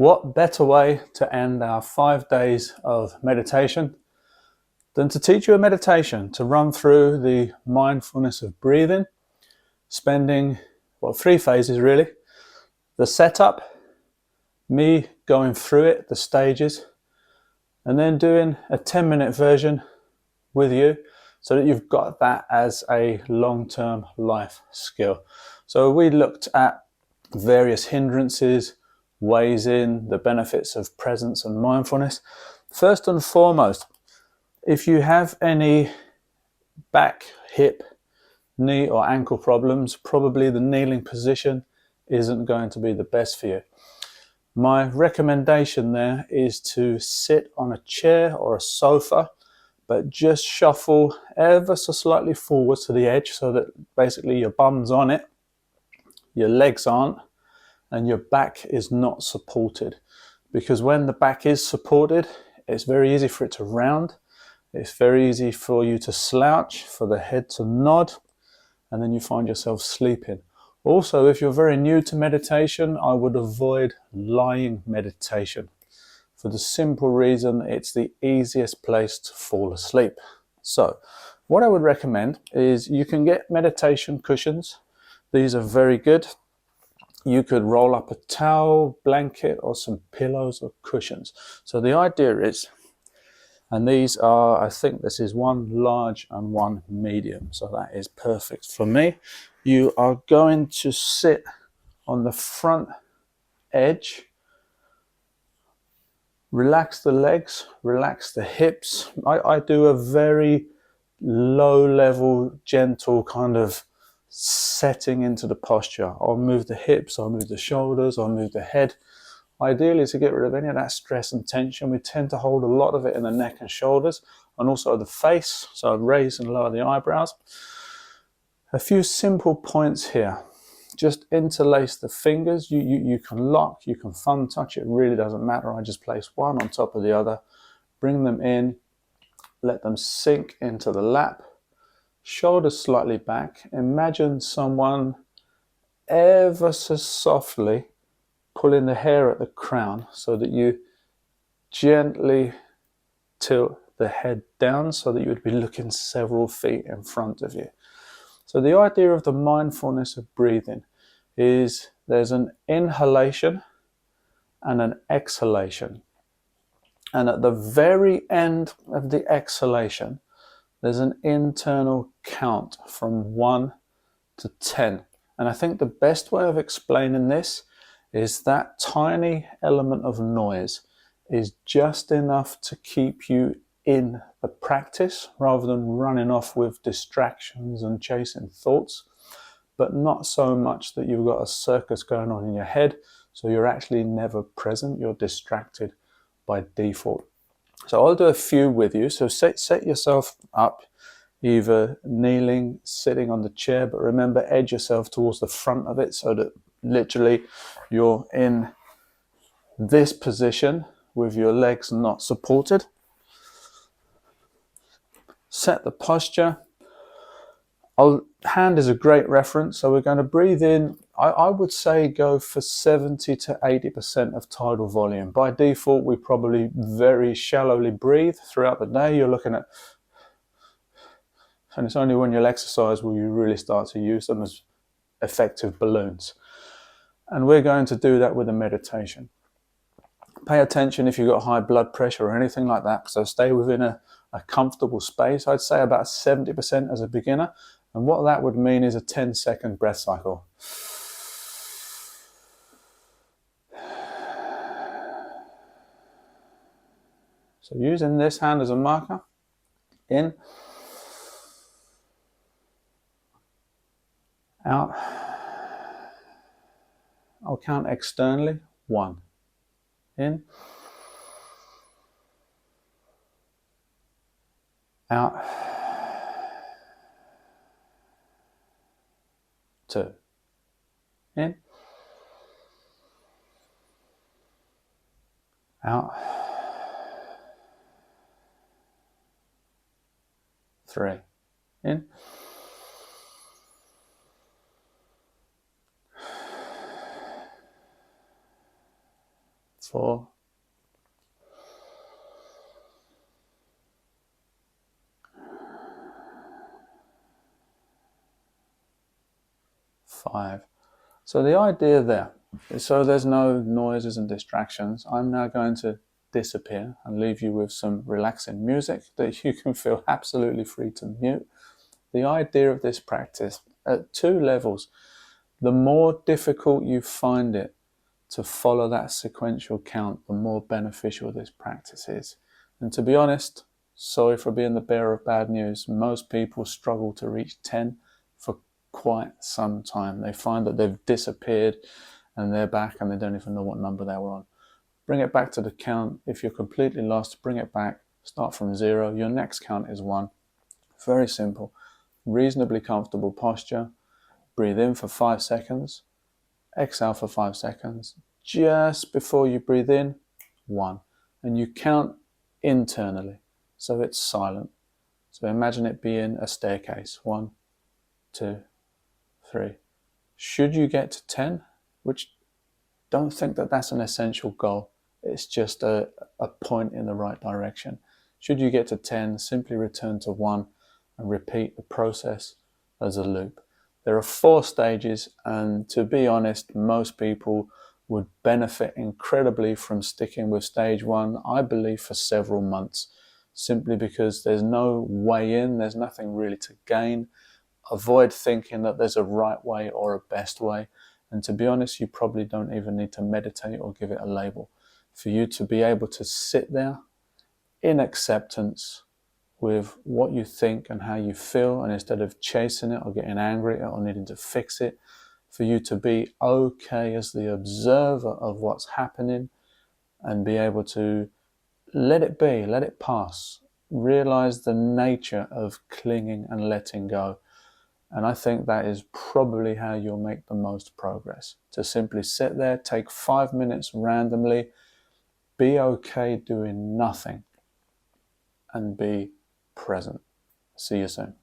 What better way to end our 5 days of meditation than to teach you a meditation to run through the mindfulness of breathing, spending, 3 phases really. The setup, me going through it, the stages, and then doing a 10-minute version with you so that you've got that as a long-term life skill. So we looked at various hindrances, ways in, the benefits of presence and mindfulness. First and foremost, if you have any back, hip, knee or ankle problems, probably the kneeling position isn't going to be the best for you. My recommendation there is to sit on a chair or a sofa, but just shuffle ever so slightly forwards to the edge so that basically your bum's on it, your legs aren't, and your back is not supported. Because when the back is supported, it's very easy for it to round. It's very easy for you to slouch, for the head to nod, and then you find yourself sleeping. Also, if you're very new to meditation, I would avoid lying meditation for the simple reason it's the easiest place to fall asleep. So, what I would recommend is you can get meditation cushions. These are very good. You could roll up a towel, blanket, or some pillows or cushions. So the idea is, and these are, I think this is one large and one medium, so that is perfect for me. You are going to sit on the front edge, relax the legs, relax the hips. I do a very low level, gentle kind of setting into the posture. I'll move the hips, I'll move the shoulders, I'll move the head. Ideally, to get rid of any of that stress and tension, we tend to hold a lot of it in the neck and shoulders and also the face. So raise and lower the eyebrows. A few simple points here. Just interlace the fingers. You can lock, you can thumb touch, it really doesn't matter. I just place one on top of the other, bring them in, let them sink into the lap, shoulders slightly back. Imagine someone ever so softly pulling the hair at the crown so that you gently tilt the head down so that you would be looking several feet in front of you. So the idea of the mindfulness of breathing is there's an inhalation and an exhalation. And at the very end of the exhalation, there's an internal count from 1 to 10. And I think the best way of explaining this is that tiny element of noise is just enough to keep you in the practice rather than running off with distractions and chasing thoughts, but not so much that you've got a circus going on in your head, so you're actually never present, you're distracted by default. So I'll do a few with you. So set yourself up, either kneeling, sitting on the chair, but remember, edge yourself towards the front of it so that literally you're in this position with your legs not supported. Set the posture. Hand is a great reference, so we're going to breathe in. I would say go for 70 to 80% of tidal volume. By default, we probably very shallowly breathe throughout the day. You're looking at, and it's only when you'll exercise will you really start to use them as effective balloons. And we're going to do that with a meditation. Pay attention if you've got high blood pressure or anything like that. So stay within a comfortable space. I'd say about 70% as a beginner. And what that would mean is a 10-second breath cycle. So using this hand as a marker, in, out. I'll count externally, 1, in, out, 2, in, out, 3, in, 4, 5. So the idea there is, so there's no noises and distractions, I'm now going to disappear and leave you with some relaxing music that you can feel absolutely free to mute. The idea of this practice at 2 levels, the more difficult you find it to follow that sequential count, the more beneficial this practice is. And to be honest, sorry for being the bearer of bad news, most people struggle to reach 10 for quite some time. They find that they've disappeared and they're back and they don't even know what number they were on. Bring it back to the count. If you're completely lost, bring it back. Start from 0. Your next count is 1. Very simple. Reasonably comfortable posture. Breathe in for 5 seconds. Exhale for 5 seconds. Just before you breathe in, 1. And you count internally, so it's silent. So imagine it being a staircase. 1, 2, 3. Should you get to 10, which don't think that that's an essential goal, it's just a point in the right direction. Should you get to 10, simply return to 1 and repeat the process as a loop. There are 4 stages, and to be honest, most people would benefit incredibly from sticking with stage 1, I believe, for several months, simply because there's no way in, there's nothing really to gain. Avoid thinking that there's a right way or a best way. And to be honest, you probably don't even need to meditate or give it a label. For you to be able to sit there in acceptance with what you think and how you feel, and instead of chasing it or getting angry at it or needing to fix it, for you to be okay as the observer of what's happening and be able to let it be, let it pass, realize the nature of clinging and letting go. And I think that is probably how you'll make the most progress. To simply sit there, take 5 minutes randomly, be okay doing nothing, and be present. See you soon.